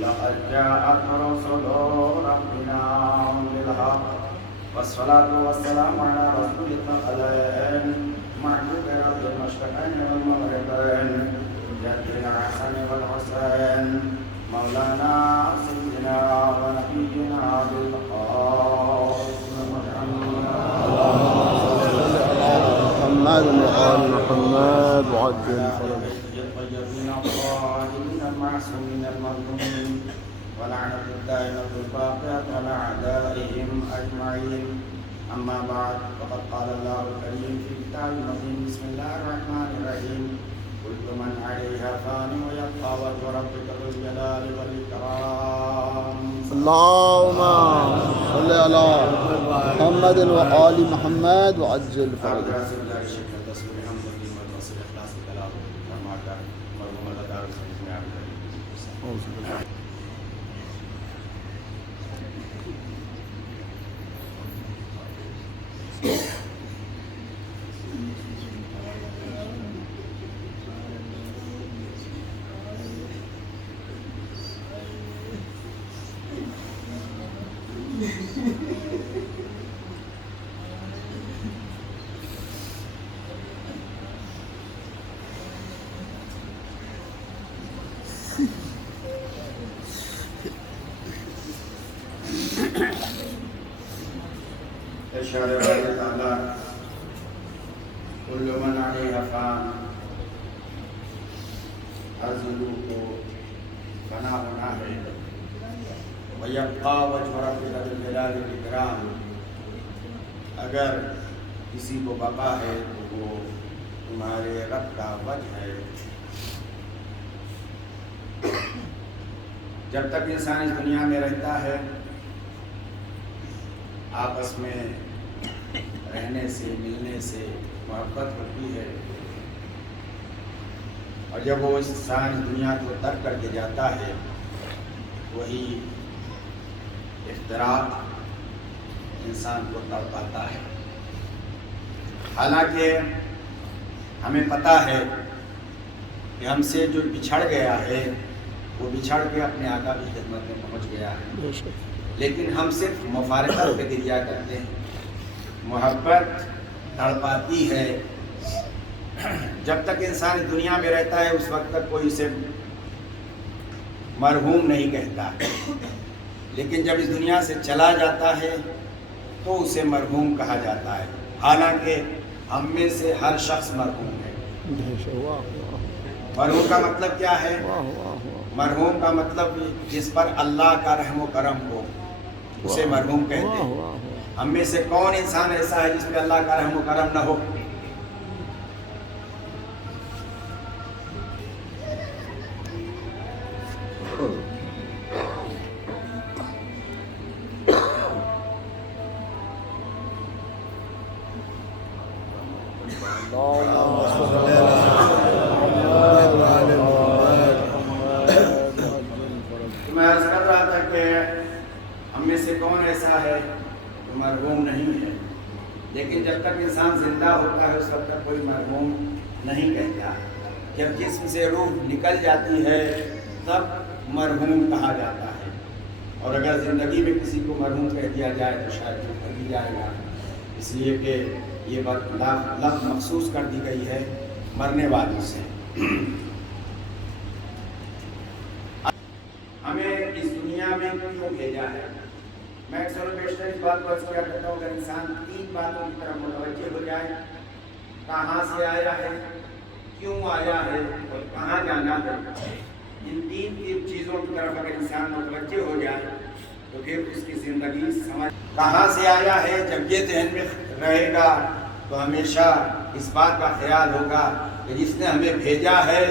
لقد جاءت رسل ربنا بالحق والصلاة والسلام على رسول الثقلين معجب رب المشرقين والمغربين جدنا الحسن والحسين مولانا سيدنا ونبينا بالقاسم محمد وآل محمد وعجل الطيبين الطاهرين المعصومين المظلومين ولعنة الدائمة الباقية على أعدائهم أجمعين. أما بعد فقد قال الله الكريم في كتاب المبين بسم الله الرحمن الرحيم كل من عليها فان ويبقى وجه ربك ذو الجلال والإكرام. اللهم صل على محمد وآل محمد وعجل فرجه. ارشاد باری تعالی کل من علیہا فان، ہر زندو کو فنا ہونا ہے، وَيَبْقَى وَجْهُ رَبِّكَ ذُو الْجَلَالِ وَالْإِكْرَامِ، اگر کسی کو بقا ہے تو وہ تمہارے رب کا وجہ ہے۔ جب تک انسان اس دنیا میں رہتا ہے آپس میں رہنے سے ملنے سے محبت ہوتی ہے، اور جب وہ انسان دنیا کو ترک کر کے جاتا ہے وہی اختراق انسان کو تڑپاتا ہے۔ حالانکہ ہمیں پتہ ہے کہ ہم سے جو بچھڑ گیا ہے وہ بچھڑ کے اپنے آقا کی خدمت میں پہنچ گیا ہے، لیکن ہم صرف مفارقت پہ گریا کرتے ہیں۔ محبت تڑپاتی ہے۔ جب تک انسان دنیا میں رہتا ہے اس وقت تک کوئی اسے مرحوم نہیں کہتا، لیکن جب اس دنیا سے چلا جاتا ہے تو اسے مرحوم کہا جاتا ہے، حالانکہ ہم میں سے ہر شخص مرحوم ہے۔ مرحوم کا مطلب کیا ہے؟ مرحوم کا مطلب جس پر اللہ کا رحم و کرم ہو اسے مرحوم کہتے ہیں۔ ہم میں سے کون انسان ایسا ہے جس پہ اللہ کا رحم و کرم نہ ہو؟ میں عرض کر رہا تھا کہ ہم میں سے کون ایسا ہے جو مرحوم نہیں ہے، لیکن جب تک انسان زندہ ہوتا ہے اس وقت تک کوئی مرحوم نہیں کہتا۔ جب جسم سے روح نکل جاتی ہے تب مرحوم کہا جاتا ہے، اور اگر زندگی میں کسی کو مرحوم کہہ دیا جائے تو شاید جو کر دی جائے گا، اس لیے کہ یہ بات لفظ مخصوص کر دی گئی ہے مرنے والوں سے۔ ہمیں اس دنیا میں کیوں بھیجا ہے؟ میں اکثر و بیشتر اس بات کو عرض کیا کرتا ہوں، اگر انسان تین باتوں کی طرف متوجہ ہو جائے، کہاں سے آیا ہے، کیوں آیا ہے اور کہاں جانا ہے، ان تین چیزوں کی طرف اگر انسان متوجہ ہو جائے تو پھر اس کی زندگی سمجھ۔ کہاں سے آیا ہے جب یہ ذہن میں رہے گا تو ہمیشہ اس بات کا خیال ہوگا کہ جس نے ہمیں بھیجا ہے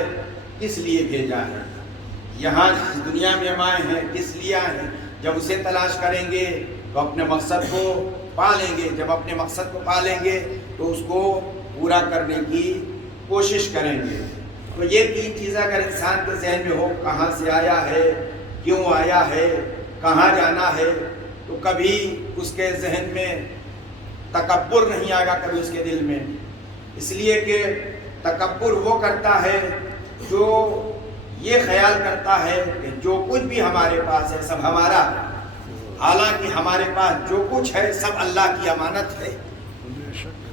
کس لیے بھیجا ہے، یہاں اس دنیا میں ہم آئے ہیں کس لیے آئے ہیں۔ جب اسے تلاش کریں گے تو اپنے مقصد کو پا لیں گے، جب اپنے مقصد کو پا لیں گے تو اس کو پورا کرنے کی کوشش کریں گے۔ تو یہ تین چیزیں اگر انسان کے ذہن میں ہو، کہاں سے آیا ہے، کیوں آیا ہے، کہاں جانا ہے، تو کبھی اس کے ذہن میں تکبر نہیں آئے گا، کبھی اس کے دل میں۔ اس لیے کہ تکبر وہ کرتا ہے جو یہ خیال کرتا ہے کہ جو کچھ بھی ہمارے پاس ہے سب ہمارا، حالانکہ ہمارے پاس جو کچھ ہے سب اللہ کی امانت ہے۔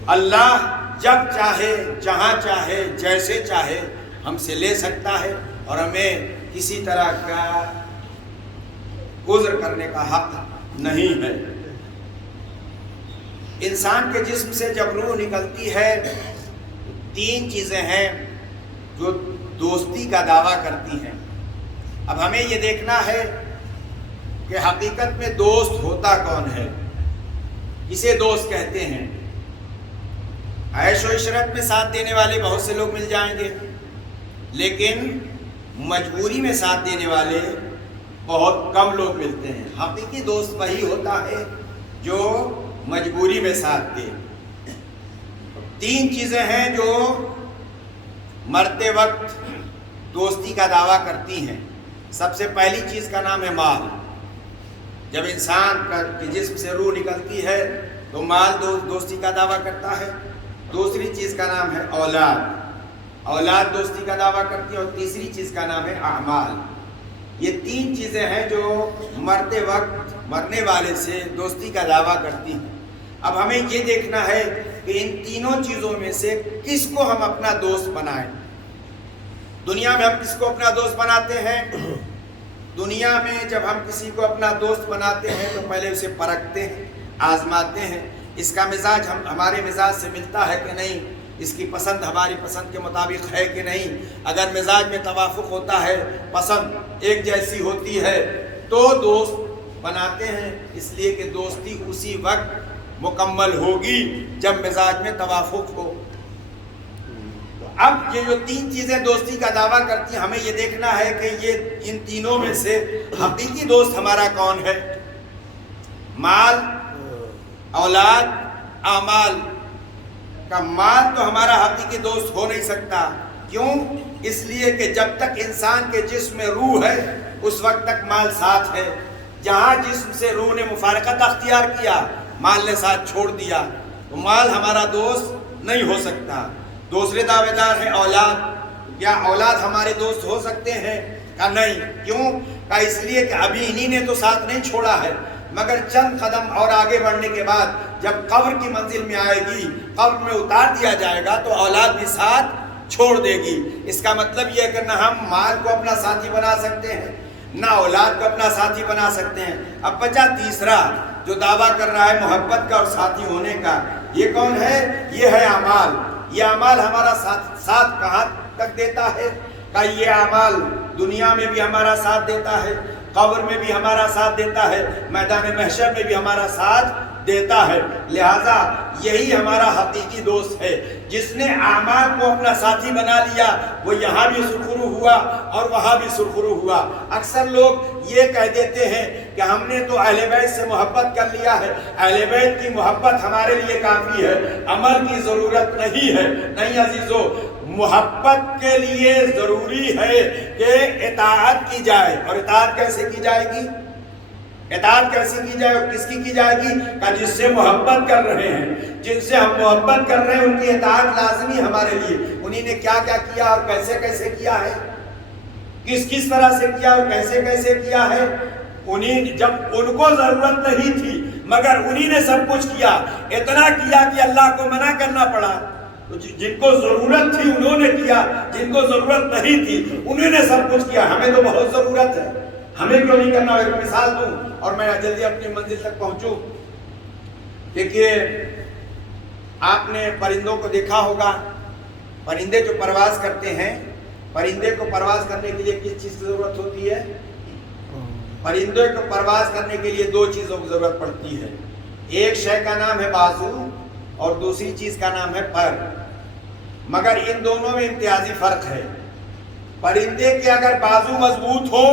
اللہ جب چاہے، جہاں چاہے، جیسے چاہے ہم سے لے سکتا ہے، اور ہمیں کسی طرح کا عذر کرنے کا حق نہیں ہے۔ انسان کے جسم سے جب روح نکلتی ہے، 3 چیزیں ہیں جو دوستی کا دعویٰ کرتی ہیں۔ اب ہمیں یہ دیکھنا ہے کہ حقیقت میں دوست ہوتا کون ہے، کسے دوست کہتے ہیں۔ عیش و عشرت میں ساتھ دینے والے بہت سے لوگ مل جائیں گے، لیکن مجبوری میں ساتھ دینے والے بہت کم لوگ ملتے ہیں۔ حقیقی دوست وہی ہوتا ہے جو مجبوری میں ساتھ دے۔ 3 چیزیں ہیں جو مرتے وقت دوستی کا دعویٰ کرتی ہیں۔ سب سے پہلی چیز کا نام ہے مال۔ جب انسان کے جسم سے روح نکلتی ہے تو مال دوستی کا دعویٰ کرتا ہے۔ دوسری چیز کا نام ہے اولاد، اولاد دوستی کا دعویٰ کرتی ہے، اور تیسری چیز کا نام ہے اعمال۔ یہ 3 چیزیں ہیں جو مرتے وقت مرنے والے سے دوستی کا دعویٰ کرتی ہیں۔ اب ہمیں یہ دیکھنا ہے کہ ان تینوں چیزوں میں سے کس کو ہم اپنا دوست بنائیں۔ دنیا میں ہم کس کو اپنا دوست بناتے ہیں؟ دنیا میں جب ہم کسی کو اپنا دوست بناتے ہیں تو پہلے اسے پرکھتے ہیں، آزماتے ہیں، اس کا مزاج ہمارے مزاج سے ملتا ہے کہ نہیں، اس کی پسند ہماری پسند کے مطابق ہے کہ نہیں۔ اگر مزاج میں توافق ہوتا ہے، پسند ایک جیسی ہوتی ہے تو دوست بناتے ہیں، اس لیے کہ دوستی اسی وقت مکمل ہوگی جب مزاج میں توافق ہو۔ اب یہ جو 3 چیزیں دوستی کا دعویٰ کرتی ہیں، ہمیں یہ دیکھنا ہے کہ یہ ان تینوں میں سے حقیقی دوست ہمارا کون ہے۔ مال، اولاد، اعمال کا مال تو ہمارا حقیقی دوست ہو نہیں سکتا۔ کیوں؟ اس لیے کہ جب تک انسان کے جسم میں روح ہے اس وقت تک مال ساتھ ہے۔ جہاں جسم سے روح نے مفارقت اختیار کیا، مال نے ساتھ چھوڑ دیا، تو مال ہمارا دوست نہیں ہو سکتا۔ دوسرے دعوے دار ہیں اولاد۔ کیا اولاد ہمارے دوست ہو سکتے ہیں؟ کہا نہیں۔ کیوں؟ کہا اس لیے کہ ابھی انہی نے تو ساتھ نہیں چھوڑا ہے، مگر چند قدم اور آگے بڑھنے کے بعد جب قبر کی منزل میں آئے گی، قبر میں اتار دیا جائے گا تو اولاد بھی ساتھ چھوڑ دے گی۔ اس کا مطلب یہ ہے کہ نہ ہم مال کو اپنا ساتھی بنا سکتے ہیں، نہ اولاد کو اپنا ساتھی بنا سکتے ہیں۔ اب بچا تیسرا جو دعویٰ کر رہا ہے محبت کا اور ساتھی ہونے کا، یہ کون ہے؟ یہ ہے اعمال۔ یہ اعمال ہمارا ساتھ کہاں تک دیتا ہے؟ کہ یہ اعمال دنیا میں بھی ہمارا ساتھ دیتا ہے، قبر میں بھی ہمارا ساتھ دیتا ہے، میدان محشر میں بھی ہمارا ساتھ دیتا ہے۔ لہٰذا یہی ہمارا حقیقی دوست ہے۔ جس نے اعمال کو اپنا ساتھی بنا لیا وہ یہاں بھی سرخرو ہوا اور وہاں بھی سرخرو ہوا۔ اکثر لوگ یہ کہہ دیتے ہیں کہ ہم نے تو اہل بیت سے محبت کر لیا ہے، اہل بیت کی محبت ہمارے لیے کافی ہے، عمل کی ضرورت نہیں ہے۔ نہیں عزیزو، محبت کے لیے ضروری ہے کہ اطاعت کی جائے۔ اور اطاعت کیسے کی جائے گی؟ اطاعت کیسے کی جائے اور کس کی جائے گی؟ کہ جس سے محبت کر رہے ہیں، جن سے ہم محبت کر رہے ہیں ان کی اطاعت لازمی ہمارے لیے۔ انہی نے کیا کیا کیا اور کیسے کیسے کیا ہے، کس طرح سے کیا اور کیسے کیسے کیا ہے۔ انہی جب ان کو ضرورت نہیں تھی مگر انہی نے سب کچھ کیا، اتنا کیا کہ اللہ کو منع کرنا پڑا۔ تو جن کو ضرورت تھی انہوں نے کیا، جن کو ضرورت نہیں تھی انہوں نے سب کچھ کیا۔ ہمیں تو بہت ضرورت ہے، ہمیں کیوں نہیں کرنا؟ ایک مثال دوں اور میں جلدی اپنی منزل تک پہنچوں۔ دیکھیے، آپ نے پرندوں کو دیکھا ہوگا، پرندے جو پرواز کرتے ہیں، پرندے کو پرواز کرنے کے لیے کس چیز کی ضرورت ہوتی ہے؟ پرندے کو پرواز کرنے کے لیے 2 چیزوں کی ضرورت پڑتی ہے۔ ایک شے کا نام ہے بازو اور دوسری چیز کا نام ہے پر۔ مگر ان دونوں میں امتیازی فرق ہے۔ پرندے کے اگر بازو مضبوط ہو،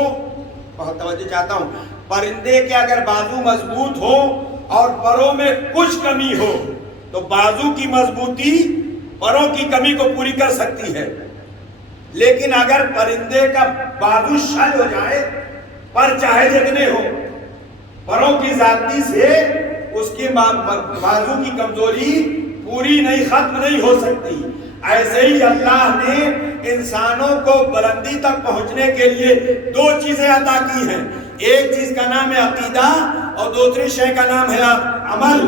بہت توجہ چاہتا ہوں، پرندے کے اگر بازو مضبوط ہو اور پروں میں کچھ کمی ہو تو بازو کی مضبوطی پروں کی کمی کو پوری کر سکتی ہے۔ لیکن اگر پرندے کا بازو شل ہو جائے، پر چاہے جتنے ہو، پروں کی زیادتی سے اس کی بازو کی کمزوری پوری نہیں، ختم نہیں ہو سکتی۔ ایسے ہی اللہ نے انسانوں کو بلندی تک پہنچنے کے لیے دو چیزیں عطا کی ہیں. ایک چیز کا نام ہے عقیدہ اور دوسری شے کا نام ہے عمل.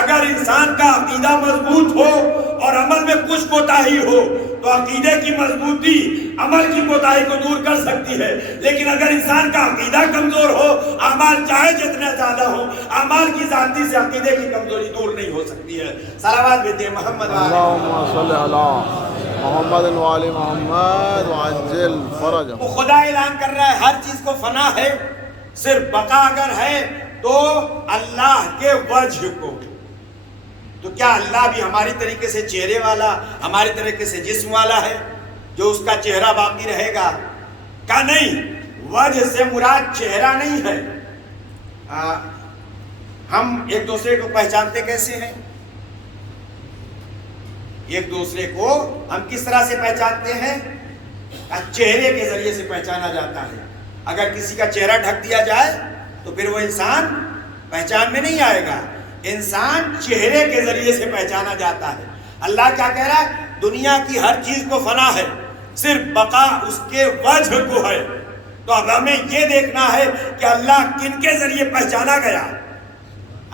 اگر انسان کا عقیدہ مضبوط ہو اور عمل میں کچھ کوتاہی ہو تو عقیدے کی مضبوطی عمل کی کوتاہی کو دور کر سکتی ہے. لیکن اگر انسان کا عقیدہ کمزور ہو، اعمال چاہے جتنے زیادہ ہو، اعمال کی ذاتی سے عقیدے کی کمزوری دور نہیں ہو سکتی ہے. صلوات بھیجئے محمد اللہم صلی علی محمد وعلی محمد وعجل فرجہ. وہ خدا اعلان کر رہا ہے ہر چیز کو فنا ہے، صرف بقا اگر ہے تو اللہ کے وجہ کو. تو کیا اللہ بھی ہماری طریقے سے چہرے والا، ہماری طریقے سے جسم والا ہے جو اس کا چہرہ باقی رہے گا؟ کہ نہیں. وجہ سے مراد چہرہ نہیں ہے. ہم ایک دوسرے کو پہچانتے کیسے ہیں؟ ایک دوسرے کو ہم کس طرح سے پہچانتے ہیں؟ چہرے کے ذریعے سے پہچانا جاتا ہے. اگر کسی کا چہرہ ڈھک دیا جائے تو پھر وہ انسان پہچان میں نہیں آئے گا. انسان چہرے کے ذریعے سے پہچانا جاتا ہے. اللہ کیا کہہ رہا ہے؟ دنیا کی ہر چیز کو فنا ہے، صرف بقا اس کے وجہ کو ہے. تو اب ہمیں یہ دیکھنا ہے کہ اللہ کن کے ذریعے پہچانا گیا،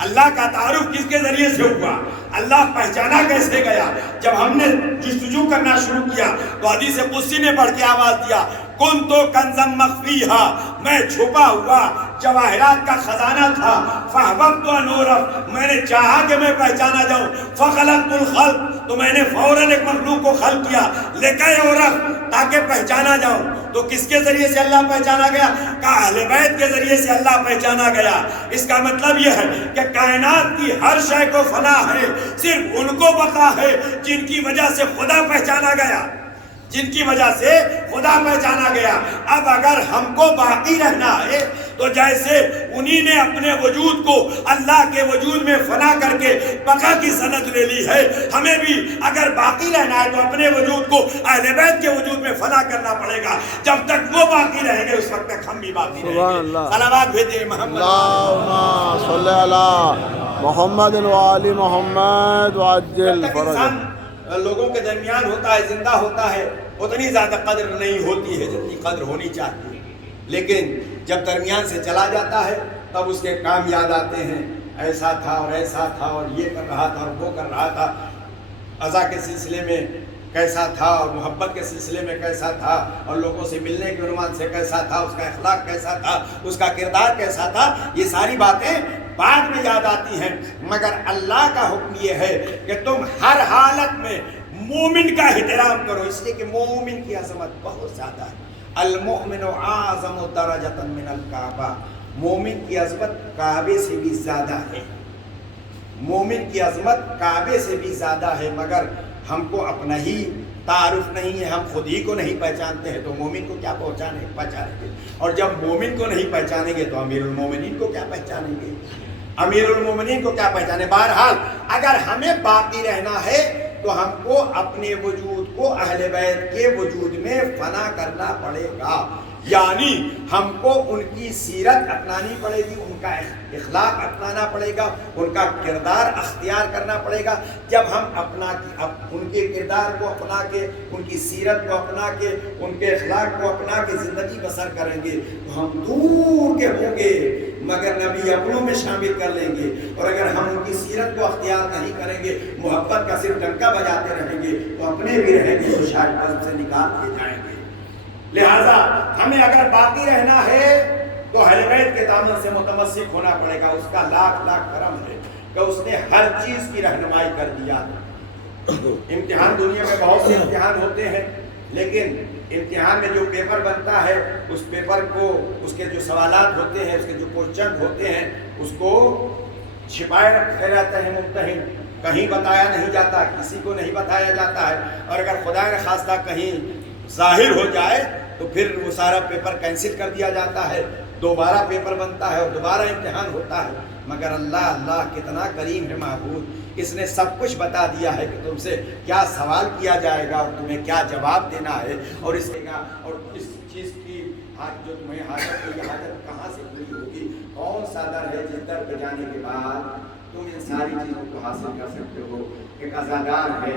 اللہ کا تعارف کس کے ذریعے سے ہوا، اللہ پہچانا کیسے گیا. جب ہم نے جستجو کرنا شروع کیا تو حدیث قدسی نے پڑھ کے آواز دیا، کن تو کنزم مخفیہا، میں چھپا ہوا جواہرات کا خزانہ تھا. فاحببت ان اعرف، میں نے چاہا کہ میں پہچانا جاؤں. فخلقت الخلق، تو میں نے فوراً ایک مخلوق کو خلق کیا. لکے اعرف، تاکہ پہچانا جاؤں. تو کس کے ذریعے سے اللہ پہچانا گیا؟ کہ اہل بیت کے ذریعے سے اللہ پہچانا گیا. اس کا مطلب یہ ہے کہ کائنات کی ہر شے کو فنا ہے، صرف ان کو بقا ہے جن کی وجہ سے خدا پہچانا گیا، جن کی وجہ سے خدا پہچانا گیا. اب اگر ہم کو باقی رہنا ہے تو جیسے انہی نے اپنے وجود کو اللہ کے وجود میں فنا کر کے بقا کی سند لے لی ہے، ہمیں بھی اگر باقی رہنا ہے تو اپنے وجود کو اہل بیت کے وجود میں فنا کرنا پڑے گا. جب تک وہ باقی رہیں گے اس وقت تک ہم بھی باقی رہیں گے. صلوات بھیجئے محمد. اللہم صلی علی محمد وعلی محمد وعجل جب تک فرجہ. انسان لوگوں کے درمیان ہوتا ہے، زندہ ہوتا ہے، اتنی زیادہ قدر نہیں ہوتی ہے جتنی قدر ہونی چاہیے. لیکن جب درمیان سے چلا جاتا ہے تب اس کے کام یاد آتے ہیں، ایسا تھا اور ایسا تھا اور یہ کر رہا تھا اور وہ کر رہا تھا، عزا کے سلسلے میں کیسا تھا اور محبت کے سلسلے میں کیسا تھا اور لوگوں سے ملنے کے عنوان سے کیسا تھا، اس کا اخلاق کیسا تھا، اس کا کردار کیسا تھا. یہ ساری باتیں بعد میں یاد آتی ہیں. مگر اللہ کا حکم یہ ہے کہ تم ہر حالت میں مومن کا احترام کرو، اس لیے کہ مومن کی عظمت بہت زیادہ ہے. المؤمن اعظم درجۃ من الکعبہ، مومن کی عظمت کعبے سے بھی زیادہ ہے. مومن کی عظمت کعبے سے بھی زیادہ ہے. مگر ہم کو اپنا ہی تعارف نہیں ہے، ہم خود ہی کو نہیں پہچانتے ہیں تو مومن کو کیا پہچانیں گے. اور جب مومن کو نہیں پہچانیں گے تو امیر المومنین کو کیا پہچانیں گے، امیر المومنین کو کیا پہچانے. بہرحال اگر ہمیں باقی رہنا ہے تو ہم کو اپنے وجود کو اہل بیت کے وجود میں فنا کرنا پڑے گا. یعنی ہم کو ان کی سیرت اپنانی پڑے گی، ان کا اخلاق اپنانا پڑے گا، ان کا کردار اختیار کرنا پڑے گا. جب ہم ان کے کردار کو اپنا کے، ان کی سیرت کو اپنا کے، ان کے اخلاق کو اپنا کے زندگی بسر کریں گے تو ہم دور کے ہوں گے مگر نبی اپنوں میں شامل کر لیں گے. اور اگر ہم ان کی سیرت کو اختیار نہیں کریں گے، محبت کا صرف ڈنکا بجاتے رہیں گے تو اپنے بھی رہیں گے تو شاید قلب سے نکال کے جائیں گے. لہذا ہمیں اگر باقی رہنا ہے تو اہل بیت کے دامن سے متمسک ہونا پڑے گا. اس کا لاکھ لاکھ کرم ہے کہ اس نے ہر چیز کی رہنمائی کر دیا. امتحان دنیا میں بہت سے امتحان ہوتے ہیں، لیکن امتحان میں جو پیپر بنتا ہے اس پیپر کو، اس کے جو سوالات ہوتے ہیں، اس کے جو کوشچن ہوتے ہیں، اس کو چھپائے رکھے رہتے ہیں ممتحن. کہیں بتایا نہیں جاتا، کسی کو نہیں بتایا جاتا ہے. اور اگر خدا نے خواستہ کہیں ظاہر ہو جائے تو پھر وہ سارا پیپر کینسل کر دیا جاتا ہے، دوبارہ پیپر بنتا ہے اور دوبارہ امتحان ہوتا ہے. مگر اللہ کتنا کریم ہے معبود، اس نے سب کچھ بتا دیا ہے کہ تم سے کیا سوال کیا جائے گا اور تمہیں کیا جواب دینا ہے. اور اس چیز کی جو تمہیں حاجت ہوگی، حاجت کہاں سے پوری ہوگی، کون سا در ہے جس در پہ جانے کے بعد تم ان ساری چیزوں کو حاصل کر سکتے ہو. ایک عزادار ہے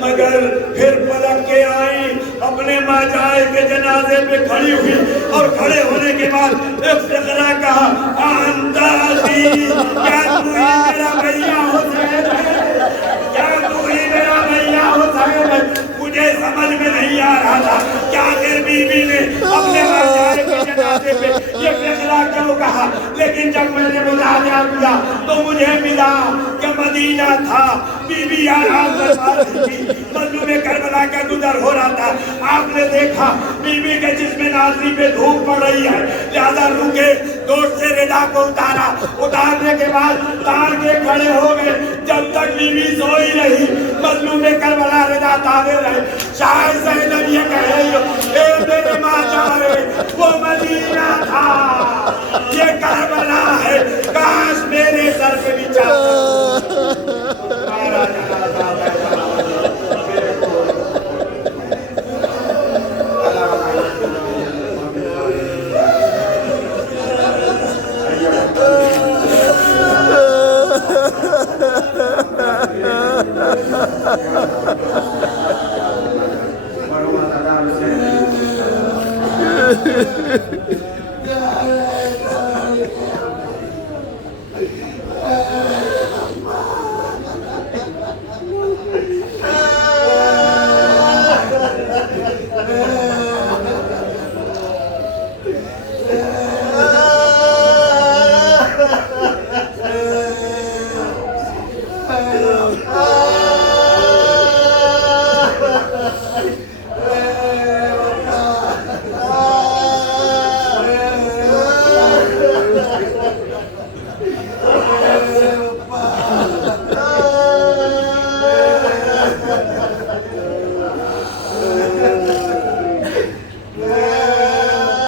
مگر پھر پلٹ کے آئی اپنے ماجائے کے جنازے پہ کھڑی ہوئی اور کھڑے ہونے کے بعد افتخرا کہا آنتا عزیز کیا تو ہی میرا بھیا حسین ہے کیا تو ہی میرا بھیا حسین ہے مجھے سمجھ میں نہیں آ رہا تھا کہ آخر بی بی نے اپنے ماجائے کے جنازے پہ یہ فیصلہ کیوں کہا لیکن جب میں نے مطالعہ کیا تو مجھے ملا کہ مدینہ تھا بی بی آرام سے پاتی تھی مظلوم کربلا کا گزر ہو رہا تھا آپ نے دیکھا بی بی کے جسم ناظری پہ دھوپ پڑ رہی ہے لہذا رکے دوست سے رضا کو اتارا اتارنے کے بعد تار کے کھڑے ہو گئے جب تک بی بی سوئی رہی مظلوم کربلا رضا تابع رہے شاید زینب یہ کہے اے میرے ماں جائے وہ مدینہ تھا یہ کربلا ہے کاش میرے سر پہ بھی